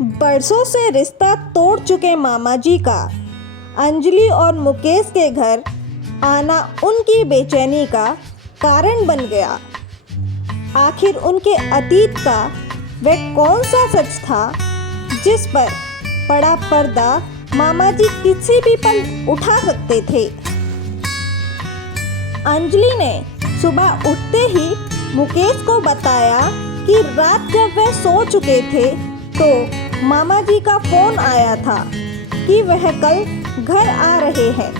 बरसों से रिश्ता तोड़ चुके मामा जी का अंजलि और मुकेश के घर आना उनकी बेचैनी का कारण बन गया। आखिर उनके अतीत का वह कौन सा सच था जिस पर बड़ा पर्दा मामा जी किसी भी पल उठा सकते थे। अंजलि ने सुबह उठते ही मुकेश को बताया कि रात जब वह सो चुके थे तो मामा जी का फोन आया था कि वह कल घर आ रहे हैं।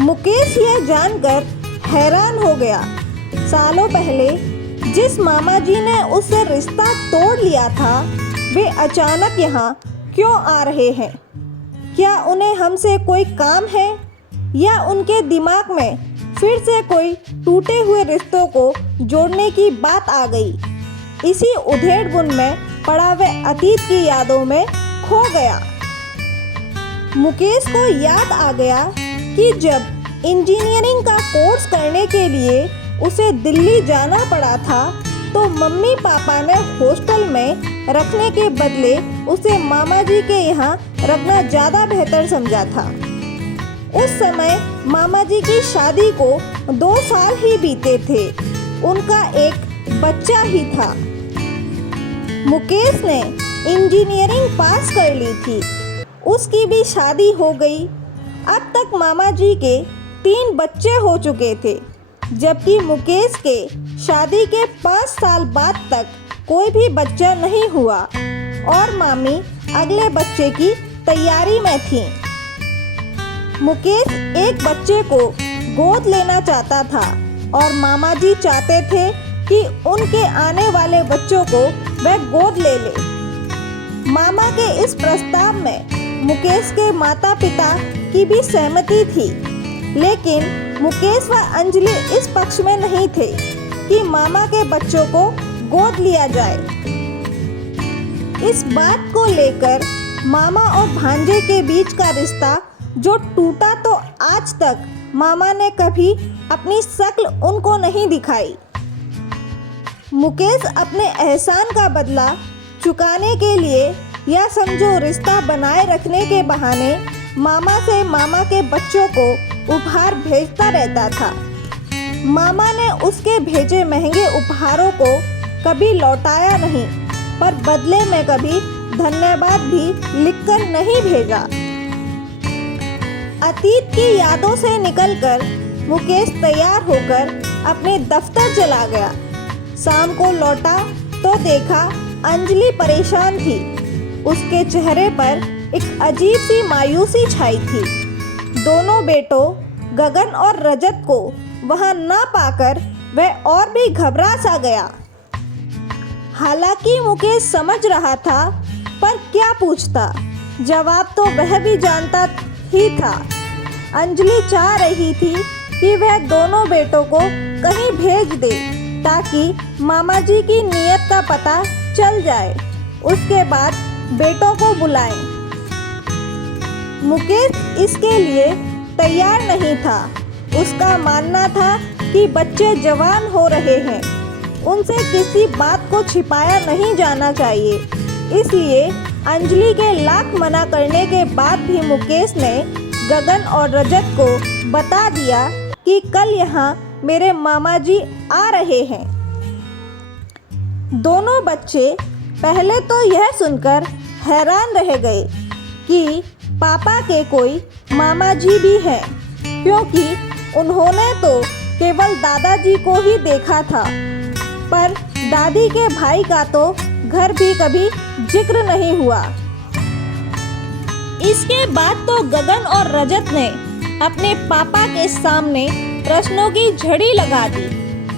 मुकेश यह जानकर हैरान हो गया। सालों पहले जिस मामा जी ने उससे रिश्ता तोड़ लिया था वे अचानक यहाँ क्यों आ रहे हैं? क्या उन्हें हमसे कोई काम है या उनके दिमाग में फिर से कोई टूटे हुए रिश्तों को जोड़ने की बात आ गई? इसी उधेड़-बुन में पड़ा वह अतीत की यादों में खो गया। मुकेश को याद आ गया कि जब इंजीनियरिंग का कोर्स करने के लिए उसे दिल्ली जाना पड़ा था तो मम्मी पापा ने हॉस्टल में रखने के बदले उसे मामा जी के यहाँ रखना ज़्यादा बेहतर समझा था। उस समय मामा जी की शादी को 2 साल ही बीते थे। उनका एक बच्चा ही था। मुकेश ने इंजीनियरिंग पास कर ली थी। उसकी भी शादी हो गई। अब तक मामा जी के 3 बच्चे हो चुके थे, जबकि मुकेश के शादी के 5 साल बाद तक कोई भी बच्चा नहीं हुआ और मामी अगले बच्चे की तैयारी में थी। मुकेश एक बच्चे को गोद लेना चाहता था और मामा जी चाहते थे कि उनके आने वाले बच्चों को वह गोद ले ले। मामा के इस प्रस्ताव में मुकेश के माता पिता की भी सहमति थी, लेकिन मुकेश व अंजलि इस पक्ष में नहीं थे कि मामा के बच्चों को गोद लिया जाए। इस बात को लेकर मामा और भांजे के बीच का रिश्ता जो टूटा तो आज तक मामा ने कभी अपनी शक्ल उनको नहीं दिखाई। मुकेश अपने एहसान का बदला चुकाने के लिए या समझो रिश्ता बनाए रखने के बहाने मामा से मामा के बच्चों को उपहार भेजता रहता था। मामा ने उसके भेजे महंगे उपहारों को कभी लौटाया नहीं, पर बदले में कभी धन्यवाद भी लिखकर नहीं भेजा। अतीत की यादों से निकलकर मुकेश तैयार होकर अपने दफ्तर चला गया। शाम को लौटा तो देखा अंजलि परेशान थी। उसके चेहरे पर एक अजीब सी मायूसी छाई थी। दोनों बेटों गगन और रजत को वहां ना पाकर वह और भी घबरा सा गया। हालांकि मुकेश समझ रहा था, पर क्या पूछता? जवाब तो वह भी जानता ही था। अंजलि चाह रही थी कि वह दोनों बेटों को कहीं भेज दे ताकि मामा जी की नीयत का पता चल जाए, उसके बाद बेटों को बुलाएं। मुकेश इसके लिए तैयार नहीं था। उसका मानना था कि बच्चे जवान हो रहे हैं, उनसे किसी बात को छिपाया नहीं जाना चाहिए। इसलिए अंजलि के लाख मना करने के बाद भी मुकेश ने गगन और रजत को बता दिया कि कल यहाँ मेरे मामा जी आ रहे हैं। दोनों बच्चे पहले तो यह सुनकर हैरान रह गए कि पापा के कोई मामा जी भी हैं, क्योंकि उन्होंने तो केवल दादाजी को ही देखा था, पर दादी के भाई का तो घर भी कभी जिक्र नहीं हुआ। इसके बाद तो गगन और रजत ने अपने पापा के सामने प्रश्नों की झड़ी लगा दी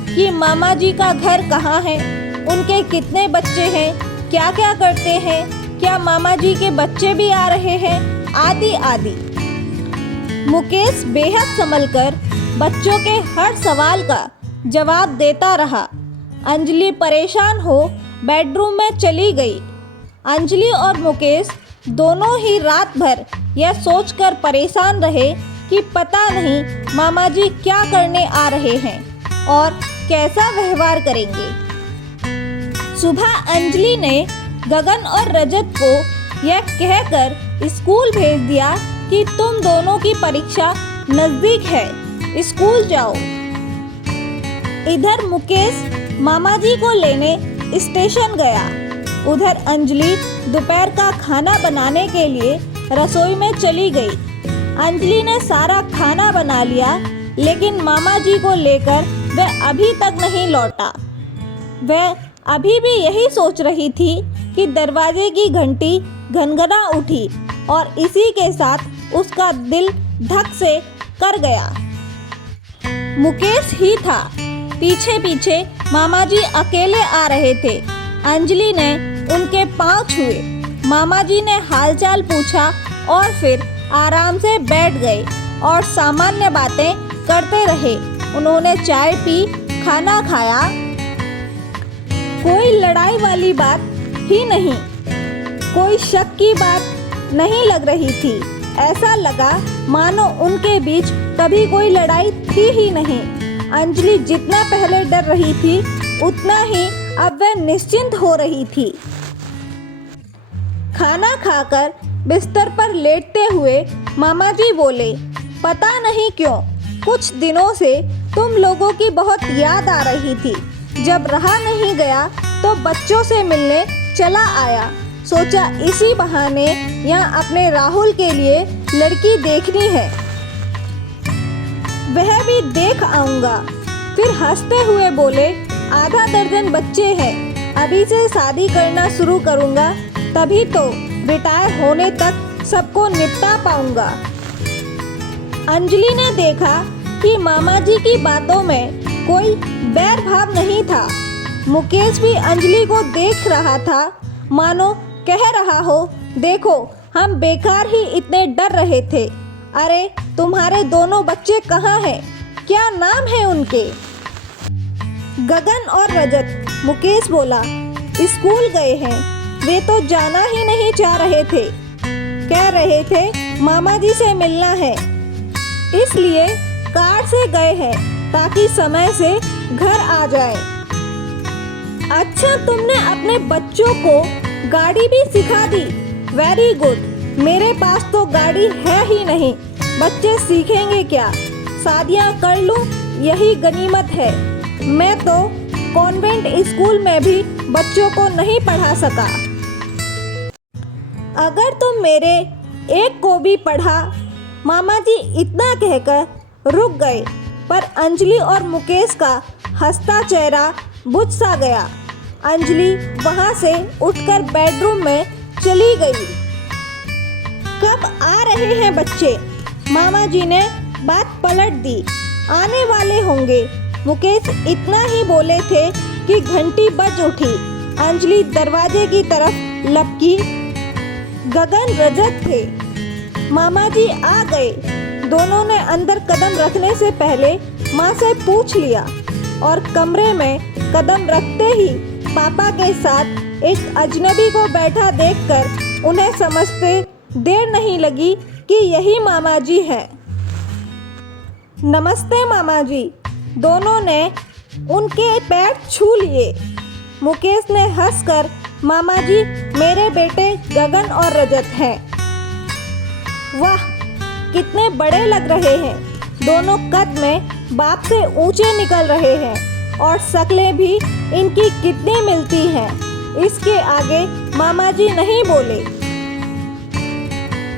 कि मामा जी का घर कहाँ है, उनके कितने बच्चे हैं, क्या क्या करते हैं, क्या मामा जी के बच्चे भी आ रहे हैं, आदि आदि। मुकेश बेहद संभलकर बच्चों के हर सवाल का जवाब देता रहा। अंजलि परेशान हो बेडरूम में चली गई। अंजलि और मुकेश दोनों ही रात भर यह सोचकर परेशान रहे कि पता नहीं मामा जी क्या करने आ रहे हैं और कैसा व्यवहार करेंगे। सुबह अंजलि ने गगन और रजत को यह कहकर स्कूल भेज दिया कि तुम दोनों की परीक्षा नज़दीक है, स्कूल जाओ। इधर मुकेश मामा जी को लेने स्टेशन गया। उधर अंजलि दोपहर का खाना बनाने के लिए रसोई में चली गई। अंजलि ने सारा खाना बना लिया, लेकिन मामा जी को लेकर वह अभी तक नहीं लौटा। वह अभी भी यही सोच रही थी कि दरवाजे की घंटी घनघना उठी और इसी के साथ उसका दिल धक से कर गया। मुकेश ही था। पीछे पीछे मामा जी अकेले आ रहे थे। अंजलि ने उनके पांव छुए। मामा जी ने हालचाल पूछा और फिर आराम से बैठ गए और सामान्य बातें करते रहे। उन्होंने चाय पी, खाना खाया। कोई लड़ाई वाली बात ही नहीं, कोई शक की बात नहीं लग रही थी। ऐसा लगा मानो उनके बीच कभी कोई लड़ाई थी ही नहीं। अंजलि जितना पहले डर रही थी, उतना ही अब वह निश्चिंत हो रही थी। खाना खाकर बिस्तर पर लेटते हुए मामा जी बोले, पता नहीं क्यों कुछ दिनों से तुम लोगों की बहुत याद आ रही थी। जब रहा नहीं गया तो बच्चों से मिलने चला आया। सोचा इसी बहाने यहाँ अपने राहुल के लिए लड़की देखनी है, वह भी देख आऊँगा। फिर हंसते हुए बोले, आधा दर्जन बच्चे हैं, अभी से शादी करना शुरू करूँगा, तभी तो रिटायर होने तक सबको निपटा पाऊँगा। अंजलि ने देखा कि मामा जी की बातों में कोई बैर भाव नहीं था। मुकेश भी अंजलि को देख रहा था, मानो कह रहा हो, देखो हम बेकार ही इतने डर रहे थे। अरे तुम्हारे दोनों बच्चे कहाँ हैं? क्या नाम है उनके? गगन और रजत। मुकेश बोला, स्कूल गए हैं, वे तो जाना ही नहीं चाह रहे थे। कह रहे थे मामा जी से मिलना है, इसलिए कार से गए हैं ताकि समय से घर आ जाए। अच्छा, तुमने अपने बच्चों को गाड़ी भी सिखा दी, वेरी गुड। मेरे पास तो गाड़ी है ही नहीं, बच्चे सीखेंगे क्या? शादियाँ कर लूँ यही गनीमत है। मैं तो कॉन्वेंट स्कूल में भी बच्चों को नहीं पढ़ा सका। अगर तुम मेरे एक को भी पढ़ा। मामा जी इतना कहकर रुक गए, पर अंजलि और मुकेश का हंसता चेहरा बुझ सा गया। अंजलि वहाँ से उठकर बेडरूम में चली गई। कब आ रहे हैं बच्चे? मामा जी ने बात पलट दी। आने वाले होंगे। मुकेश इतना ही बोले थे कि घंटी बज उठी। अंजलि दरवाजे की तरफ लपकी। गगन रजत थे। मामा जी आ गए। दोनों ने अंदर कदम रखने से पहले माँ से पूछ लिया और कमरे में कदम रखते ही पापा के साथ एक अजनबी को बैठा देखकर उन्हें समझते देर नहीं लगी कि यही मामा जी हैं। नमस्ते मामा जी। दोनों ने उनके पैर छू लिए। मुकेश ने हंसकर, मामा जी मेरे बेटे गगन और रजत हैं। वाह, कितने बड़े लग रहे हैं। दोनों कद में बाप से ऊंचे निकल रहे हैं और शक्लें भी इनकी कितनी मिलती हैं। इसके आगे मामा जी नहीं बोले।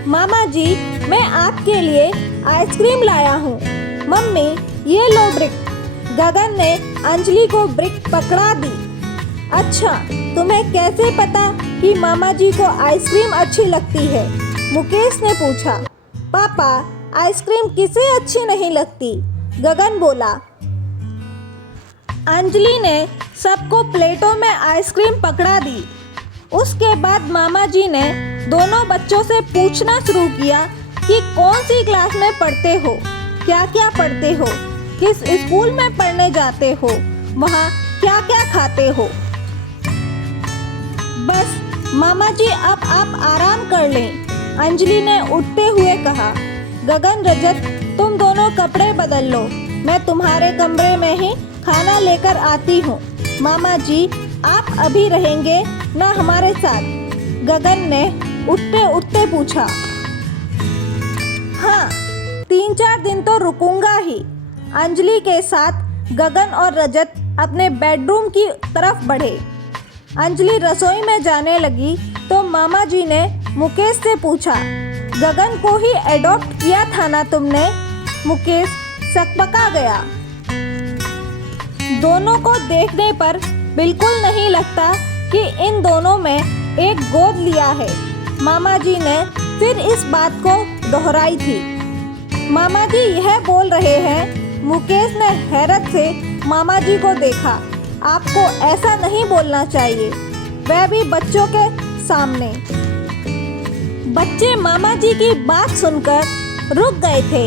मामा जी, मैं आपके लिए आइसक्रीम लाया हूँ। मम्मी, ये लो ब्रिक। गगन ने अंजलि को ब्रिक पकड़ा दी। अच्छा, तुम्हें कैसे पता कि मामा जी को आइसक्रीम अच्छी लगती है? मुकेश ने पूछा। पापा, आइसक्रीम किसे अच्छी नहीं लगती? गगन बोला। अंजलि ने सबको प्लेटों में आइसक्रीम पकड़ा दी। उसके बाद मामा जी ने दोनों बच्चों से पूछना शुरू किया कि कौन सी क्लास में पढ़ते हो, क्या क्या पढ़ते हो, किस स्कूल में पढ़ने जाते हो, वहाँ क्या क्या खाते हो। बस मामा जी, अब आप आराम कर लें। अंजलि ने उठते हुए कहा। गगन, रजत, तुम दोनों कपड़े बदल लो, मैं तुम्हारे कमरे में ही खाना लेकर आती हूँ। मामा जी, आप अभी रहेंगे ना हमारे साथ? गगन ने उठते उठते पूछा। हाँ, 3-4 दिन तो रुकूंगा ही। अंजलि के साथ गगन और रजत अपने बेडरूम की तरफ बढ़े। अंजलि रसोई में जाने लगी तो मामा जी ने मुकेश से पूछा, गगन को ही एडॉप्ट किया था ना तुमने? मुकेश सकपका गया। दोनों को देखने पर बिल्कुल नहीं लगता कि इन दोनों में एक गोद लिया है। मामा जी ने फिर इस बात को दोहराई थी। मामा जी यह बोल रहे हैं। मुकेश ने हैरत से मामा जी को देखा। आपको ऐसा नहीं बोलना चाहिए, वह भी बच्चों के सामने। बच्चे मामा जी की बात सुनकर रुक गए थे।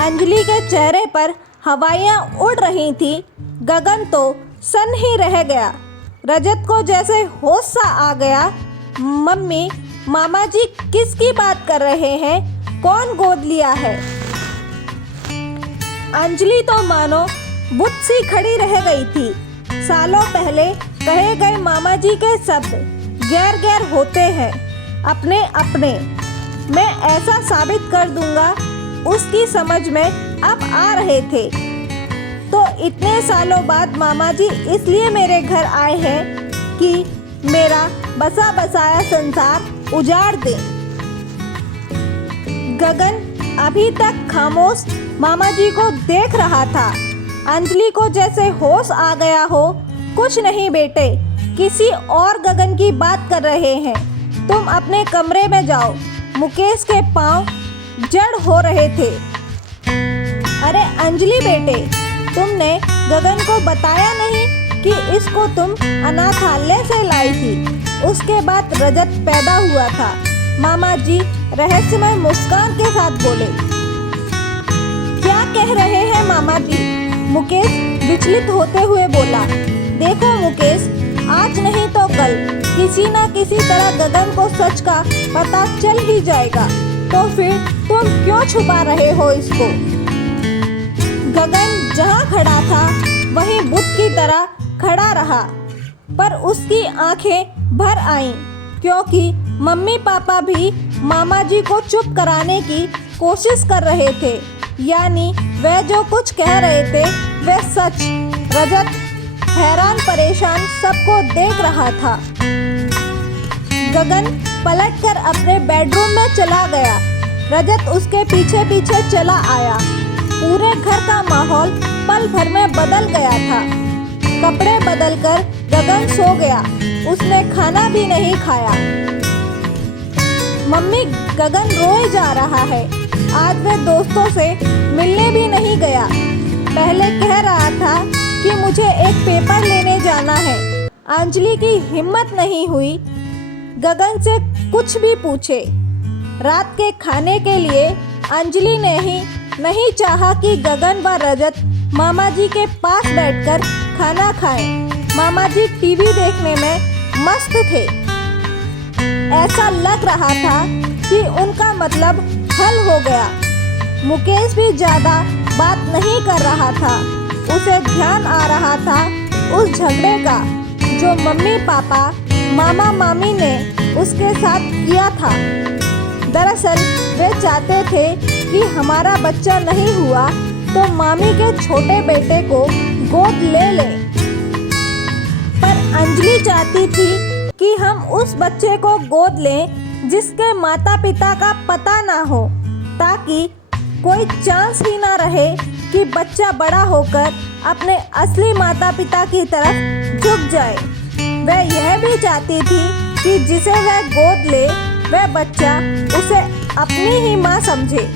अंजलि के चेहरे पर हवाइयाँ उड़ रही थी। गगन तो सन्न ही रह गया। रजत को जैसे होश सा आ गया। मम्मी, मामा जी किसकी बात कर रहे हैं? कौन गोद लिया है? अंजलि तो मानो बुत सी खड़ी रह गई थी। सालों पहले कहे गए मामा जी के शब्द गैर गैर होते हैं, अपने अपने। मैं ऐसा साबित कर दूंगा, उसकी समझ में अब आ रहे थे। तो इतने सालों बाद मामा जी इसलिए मेरे घर आए हैं कि मेरा बसा बसाया संसार उजाड़ दे। गगन अभी तक खामोश मामा जी को देख रहा था। अंजलि को जैसे होश आ गया हो। कुछ नहीं बेटे, किसी और गगन की बात कर रहे हैं। तुम अपने कमरे में जाओ। मुकेश के पांव जड़ हो रहे थे। अरे अंजलि बेटे, तुमने गगन को बताया नहीं कि इसको तुम अनाथालय से लाई थी? उसके बाद रजत पैदा हुआ था। मामा जी रहस्यमय मुस्कान के साथ बोले। क्या कह रहे हैं मामा जी? मुकेश विचलित होते हुए बोला। देखो मुकेश, आज नहीं तो कल किसी न किसी तरह गगन को सच का पता चल ही जाएगा। तो फिर तुम क्यों छुपा रहे हो इसको? गगन जहाँ खड़ा था वहीं बुत की तरह खड़ा रहा, पर उसकी आंखें भर आईं क्योंकि मम्मी पापा भी मामा जी को चुप कराने की कोशिश कर रहे थे। यानी वह जो कुछ कह रहे थे वह सच। रजत हैरान परेशान सबको देख रहा था। गगन पलटकर अपने बेडरूम में चला गया। रजत उसके पीछे पीछे चला आया। पूरे घर का माहौल पल भर में बदल गया था। कपड़े बदलकर गगन सो गया। उसने खाना भी नहीं खाया। मम्मी, गगन रोए जा रहा है। आज वह दोस्तों से मिलने भी नहीं गया। पहले कह रहा था कि मुझे एक पेपर लेने जाना है। अंजलि की हिम्मत नहीं हुई गगन से कुछ भी पूछे। रात के खाने के लिए अंजलि ने ही नहीं चाहा कि गगन व रजत मामा जी के पास बैठकर खाना खाएं। मामा जी टीवी देखने में मस्त थे। ऐसा लग रहा था कि उनका मतलब हल हो गया। मुकेश भी ज़्यादा बात नहीं कर रहा था। उसे ध्यान आ रहा था उस झगड़े का जो मम्मी पापा मामा मामी ने उसके साथ किया था। दरअसल वे चाहते थे कि हमारा बच्चा नहीं हुआ तो मामी के छोटे बेटे को गोद ले लें। पर अंजलि चाहती थी कि हम उस बच्चे को गोद लें जिसके माता पिता का पता ना हो, ताकि कोई चांस ही ना रहे कि बच्चा बड़ा होकर अपने असली माता पिता की तरफ झुक जाए। वह यह भी चाहती थी कि जिसे वह गोद ले वह बच्चा उसे अपनी ही माँ समझे।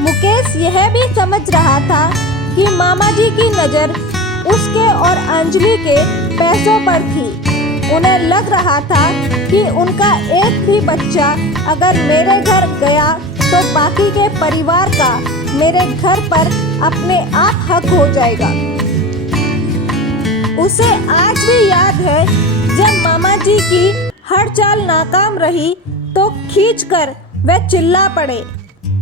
मुकेश यह भी समझ रहा था कि मामा जी की नज़र उसके और अंजलि के पैसों पर थी। उन्हें लग रहा था कि उनका एक भी बच्चा अगर मेरे घर गया तो बाकी के परिवार का मेरे घर पर अपने आप हक हो जाएगा। उसे आज भी याद है जब मामा जी की हर चाल नाकाम रही तो खींचकर वह चिल्ला पड़े।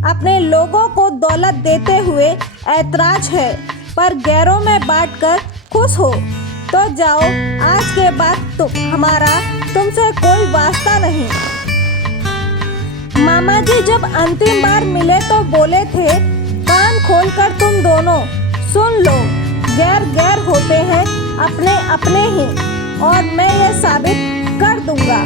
अपने लोगों को दौलत देते हुए ऐतराज है पर गैरों में बांटकर खुश हो। तो जाओ, आज के बाद हमारा तुमसे कोई वास्ता नहीं। मामा जी जब अंतिम बार मिले तो बोले थे, कान खोलकर तुम दोनों सुन लो, गैर गैर होते हैं अपने अपने ही, और मैं ये साबित कर दूंगा।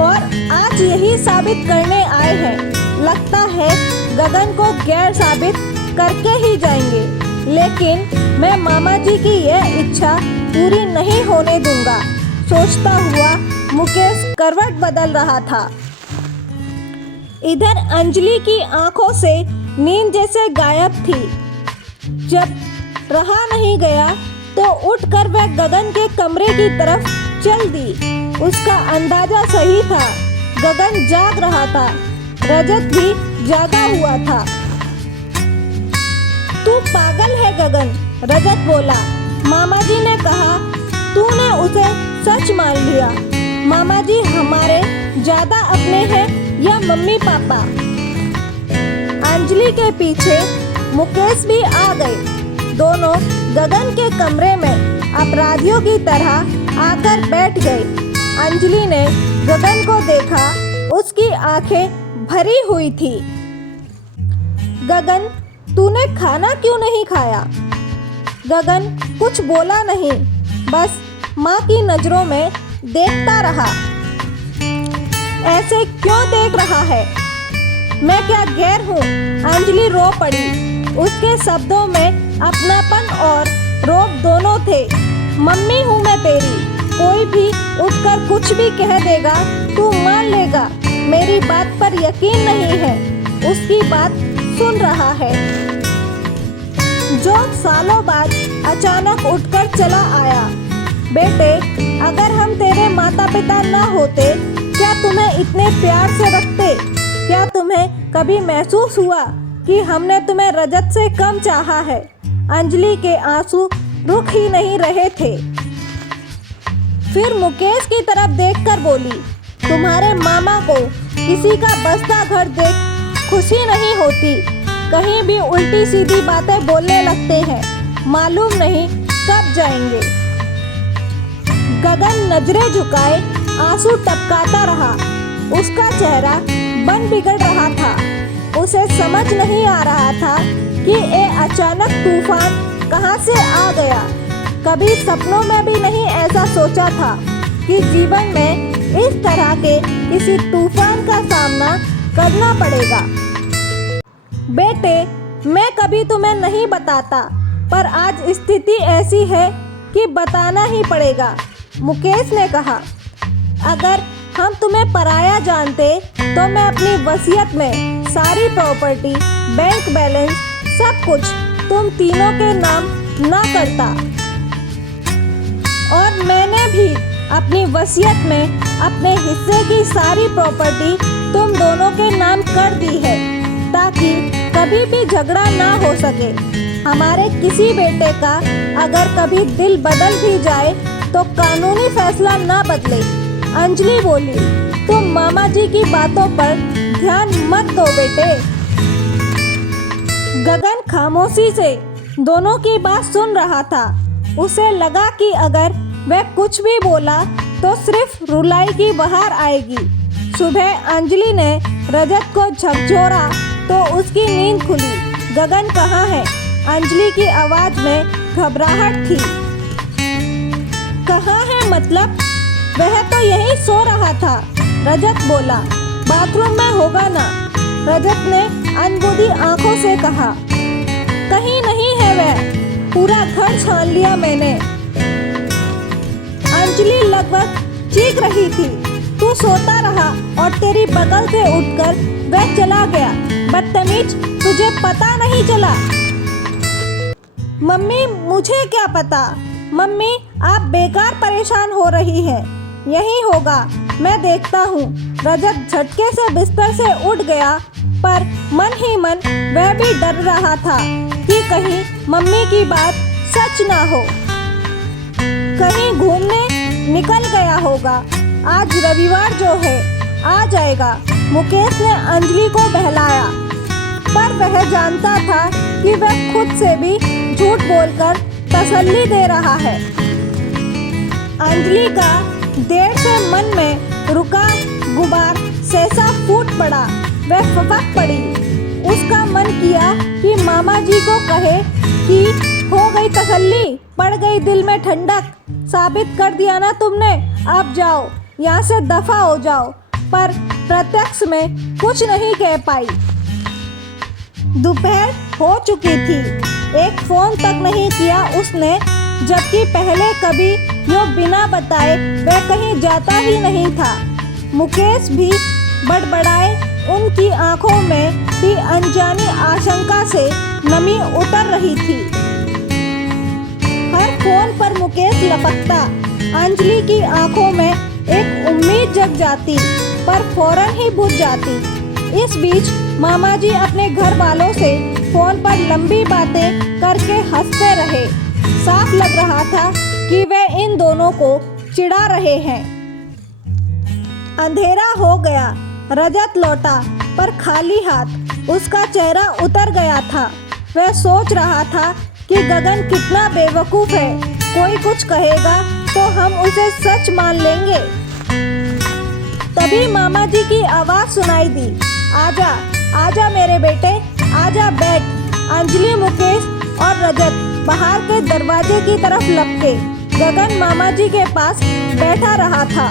और आज यही साबित करने आए हैं। लगता है गगन को गैर साबित करके ही जाएंगे, लेकिन मैं मामा जी की यह इच्छा पूरी नहीं होने दूंगा। सोचता हुआ मुकेश करवट बदल रहा था। इधर अंजलि की आंखों से नींद जैसे गायब थी। जब रहा नहीं गया तो उठकर वह गगन के कमरे की तरफ चल दी। उसका अंदाजा सही था, गगन जाग रहा था, रजत भी जागा हुआ था। तू पागल है गगन, रजत बोला। मामा जी ने कहा, तूने उसे सच मान लिया। मामा जी हमारे ज्यादा अपने हैं या मम्मी पापा? अंजलि के पीछे मुकेश भी आ गए। दोनों गगन के कमरे में अपराधियों की तरह आकर बैठ गए। अंजलि ने गगन को देखा, उसकी आंखें भरी हुई थी। गगन, तूने खाना क्यों नहीं खाया? गगन कुछ बोला नहीं, बस माँ की नजरों में देखता रहा। ऐसे क्यों देख रहा है? मैं क्या गैर हूँ? अंजलि रो पड़ी। उसके शब्दों में अपनापन और रोब दोनों थे। मम्मी हूँ मैं तेरी, कोई भी उठकर कुछ भी कह देगा तू मान लेगा। मेरी बात पर यकीन नहीं है, उसकी बात सुन रहा है। जो सालों बाद अचानक उठकर चला आया। बेटे, अगर हम तेरे माता पिता न होते, क्या तुम्हें इतने प्यार से रखते? क्या तुम्हें कभी महसूस हुआ कि हमने तुम्हें रजत से कम चाहा है? अंजलि के आंसू रुक ही नहीं रहे थे। फिर मुकेश की तरफ देखकर बोली, तुम्हारे मामा को किसी का बसता घर देख खुशी नहीं होती। कहीं भी उल्टी सीधी बातें बोलने लगते हैं, मालूम नहीं कब जाएंगे। गगन नजरें झुकाए आंसू टपकाता रहा। उसका चेहरा बन बिगड़ रहा था। उसे समझ नहीं आ रहा था कि ये अचानक तूफान कहाँ से आ गया। कभी सपनों में भी नहीं ऐसा सोचा था कि जीवन में इस तरह के किसी तूफान का सामना करना पड़ेगा। बेटे, मैं कभी तुम्हें नहीं बताता, पर आज स्थिति ऐसी है कि बताना ही पड़ेगा। मुकेश ने कहा, अगर हम तुम्हें पराया जानते तो मैं अपनी वसीयत में सारी प्रॉपर्टी, बैंक बैलेंस, सब कुछ तुम तीनों के नाम ना करता। और मैंने भी अपनी वसीयत में अपने हिस्से की सारी प्रॉपर्टी तुम दोनों के नाम कर दी है, ताकि कभी भी झगड़ा ना हो सके। हमारे किसी बेटे का अगर कभी दिल बदल भी जाए तो कानूनी फैसला ना बदले। अंजलि बोली, तुम मामा जी की बातों पर ध्यान मत दो बेटे। गगन खामोशी से दोनों की बात सुन रहा था। उसे लगा कि अगर वह कुछ भी बोला तो सिर्फ रुलाई की बहार आएगी। सुबह अंजलि ने रजत को झकझोरा तो उसकी नींद खुली। गगन कहाँ है? अंजलि की आवाज में घबराहट थी। कहाँ है मतलब? वह तो यहीं सो रहा था, रजत बोला। बाथरूम में होगा ना, रजत ने अनबुधी आंखों से कहा। कहीं नहीं है वह, पूरा घर छान लिया मैंने। अंजलि लगभग चीख रही थी। तू सोता रहा और तेरी बगल से उठकर वह चला गया। बदतमीज, तुझे पता नहीं चला? मम्मी, मुझे क्या पता? मम्मी, आप बेकार परेशान हो रही हैं। यही होगा, मैं देखता हूँ। रजत झटके से बिस्तर से उठ गया, पर मन ही मन वह भी डर रहा था कि कहीं मम्मी की बात सच ना हो। कहीं घूमने निकल गया होगा। आज रविवार जो है, आ जाएगा। मुकेश ने अंजलि को बहलाया, पर वह जानता था कि वह खुद से भी झूठ बोलकर तसल्ली दे रहा है। अंजलि का देर से मन में रुका गुबार सहसा फूट पड़ा। वह फपक पड़ी। उसका मन किया कि मामा जी को कहे कि हो गई तसल्ली, पड़ गई दिल में ठंडक, साबित कर दिया ना तुमने, अब जाओ यहाँ से दफा हो जाओ, पर प्रत्यक्ष में कुछ नहीं कह पाई। दोपहर हो चुकी थी। एक फोन तक नहीं किया उसने, जबकि पहले कभी यूँ बिना बताए वह कहीं जाता ही नहीं था। मुकेश भी बड़बड़ाए। उनकी आंखों में ही अनजानी आशंका से नमी उतर रही थी। हर फोन पर मुकेश लपकता। अंजलि की आंखों में एक उम्मीद जग जाती, पर फौरन ही बुझ जाती। इस बीच मामा जी अपने घर वालों से फोन पर लंबी बातें करके हंसते रहे। साफ लग रहा था कि वे इन दोनों को चिढ़ा रहे हैं। अंधेरा हो गया। रजत लौटा, पर खाली हाथ। उसका चेहरा उतर गया था। वह सोच रहा था कि गगन कितना बेवकूफ़ है। कोई कुछ कहेगा तो हम उसे सच मान लेंगे। तभी मामा जी की आवाज़ सुनाई दी, आजा आजा मेरे बेटे, आजा बैठ। अंजलि, मुकेश और रजत बाहर के दरवाजे की तरफ लपके। गगन मामा जी के पास बैठा रहा था।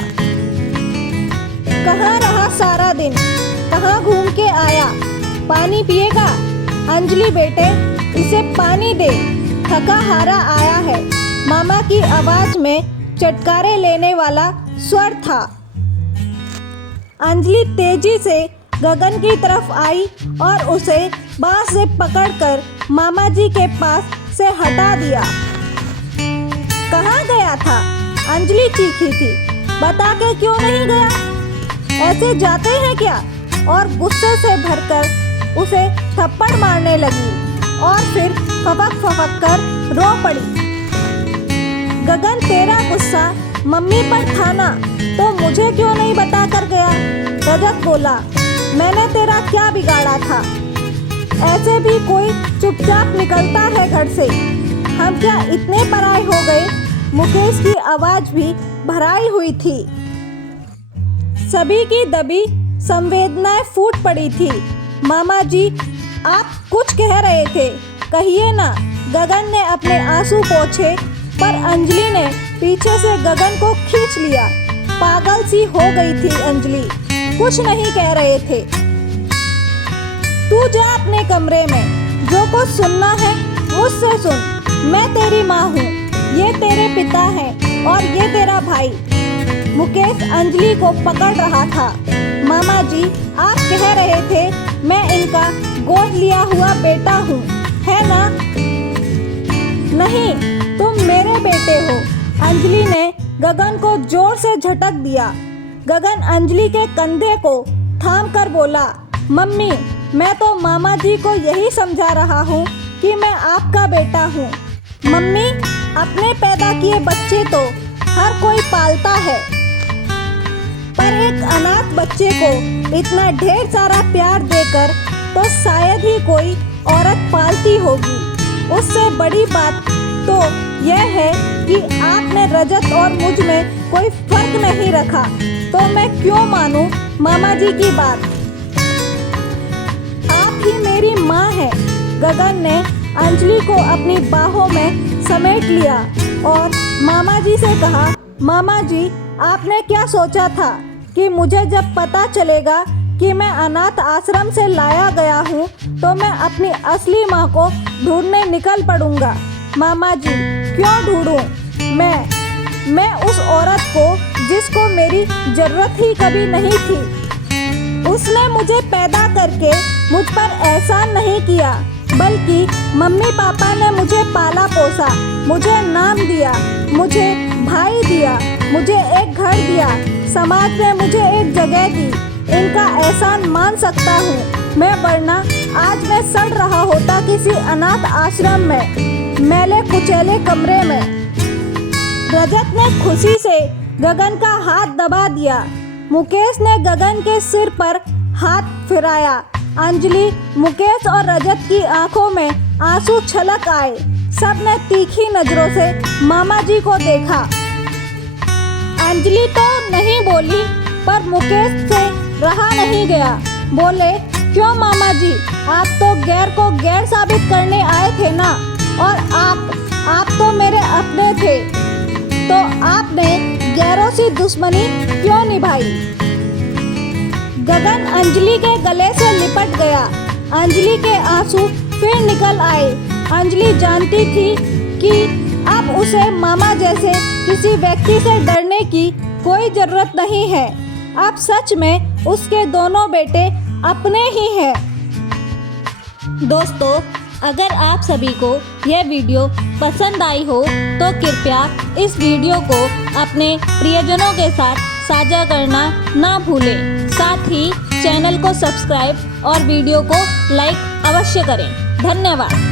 कहाँ रहा सारा दिन, कहाँ घूम के आया, पानी पिएगा? अंजलि बेटे, इसे पानी दे, थका हारा आया है। मामा की आवाज़ में चटकारे लेने वाला स्वर था। अंजलि तेजी से गगन की तरफ आई और उसे बाँह से पकड़कर मामा जी के पास से हटा दिया। कहाँ गया था? अंजलि चीखी थी। बता के क्यों नहीं गया? ऐसे जाते हैं क्या? और गुस्से से भरकर उसे थप्पड़ मारने लगी और फिर फपक कर रो पड़ी। गगन, तेरा गुस्सा मम्मी पर था ना, तो मुझे क्यों नहीं बता कर गया? रजत बोला, मैंने तेरा क्या बिगाड़ा था? ऐसे भी कोई चुपचाप निकलता है घर से। हम क्या इतने पराए हो गए? मुकेश की आवाज़ भी भराई हुई थी। सभी की दबी संवेदनाएं फूट पड़ी थी। मामा जी, आप कुछ कह रहे थे, कहिए ना। गगन ने अपने आंसू पोंछे, पर अंजलि ने पीछे से गगन को खींच लिया। पागल सी हो गई थी अंजलि। कुछ नहीं कह रहे थे। तू जा अपने कमरे में, जो कुछ सुनना है मुझसे सुन। मैं तेरी माँ हूँ, ये तेरे पिता हैं और ये तेरा भाई। मुकेश अंजलि को पकड़ रहा था। मामा जी, आप कह रहे थे मैं इनका गोद लिया हुआ बेटा हूँ, है ना? नहीं, तुम मेरे बेटे हो। अंजलि ने गगन को जोर से झटक दिया। गगन अंजलि के कंधे को थाम कर बोला, मम्मी, मैं तो मामा जी को यही समझा रहा हूँ कि मैं आपका बेटा हूँ। मम्मी, अपने पैदा किए बच्चे तो हर कोई पालता है, पर एक अनाथ बच्चे को इतना ढेर सारा प्यार देकर तो शायद ही कोई औरत पालती होगी। उससे बड़ी बात तो यह है कि आपने रजत और मुझ में कोई फर्क नहीं रखा, तो मैं क्यों मानूं मामा जी की बात? आप ही मेरी माँ है। गगन ने अंजलि को अपनी बाहों में समेट लिया और मामा जी से कहा, मामा जी, आपने क्या सोचा था कि मुझे जब पता चलेगा कि मैं अनाथ आश्रम से लाया गया हूँ तो मैं अपनी असली माँ को ढूंढने निकल पड़ूंगा? मामा जी, क्यों ढूंढूं? मैं उस औरत को जिसको मेरी ज़रूरत ही कभी नहीं थी। उसने मुझे पैदा करके मुझ पर एहसान नहीं किया, बल्कि मम्मी पापा ने मुझे पाला पोसा, मुझे नाम दिया, मुझे भाई दिया, मुझे एक घर दिया, समाज ने मुझे एक जगह दी। इनका एहसान मान सकता हूँ मैं, वरना आज मैं सड़ रहा होता किसी अनाथ आश्रम में, मैले कुचैले कमरे में। रजत ने खुशी से गगन का हाथ दबा दिया। मुकेश ने गगन के सिर पर हाथ फिराया। अंजलि, मुकेश और रजत की आंखों में आंसू छलक आए। सबने तीखी नजरों से मामा जी को देखा। अंजलि तो नहीं बोली, पर मुकेश से रहा नहीं गया। बोले, क्यों मामा जी, आप तो गैर को गैर साबित करने आए थे ना, और आप तो मेरे अपने थे, तो आपने गैरों से दुश्मनी क्यों निभाई? गगन अंजलि के गले से लिपट गया। अंजलि के आंसू फिर निकल आए। अंजलि जानती थी कि अब उसे मामा जैसे किसी व्यक्ति से डरने की कोई ज़रूरत नहीं है। अब सच में उसके दोनों बेटे अपने ही हैं। दोस्तों, अगर आप सभी को यह वीडियो पसंद आई हो तो कृपया इस वीडियो को अपने प्रियजनों के साथ साझा करना ना भूलें। साथ ही चैनल को सब्सक्राइब और वीडियो को लाइक अवश्य करें। धन्यवाद।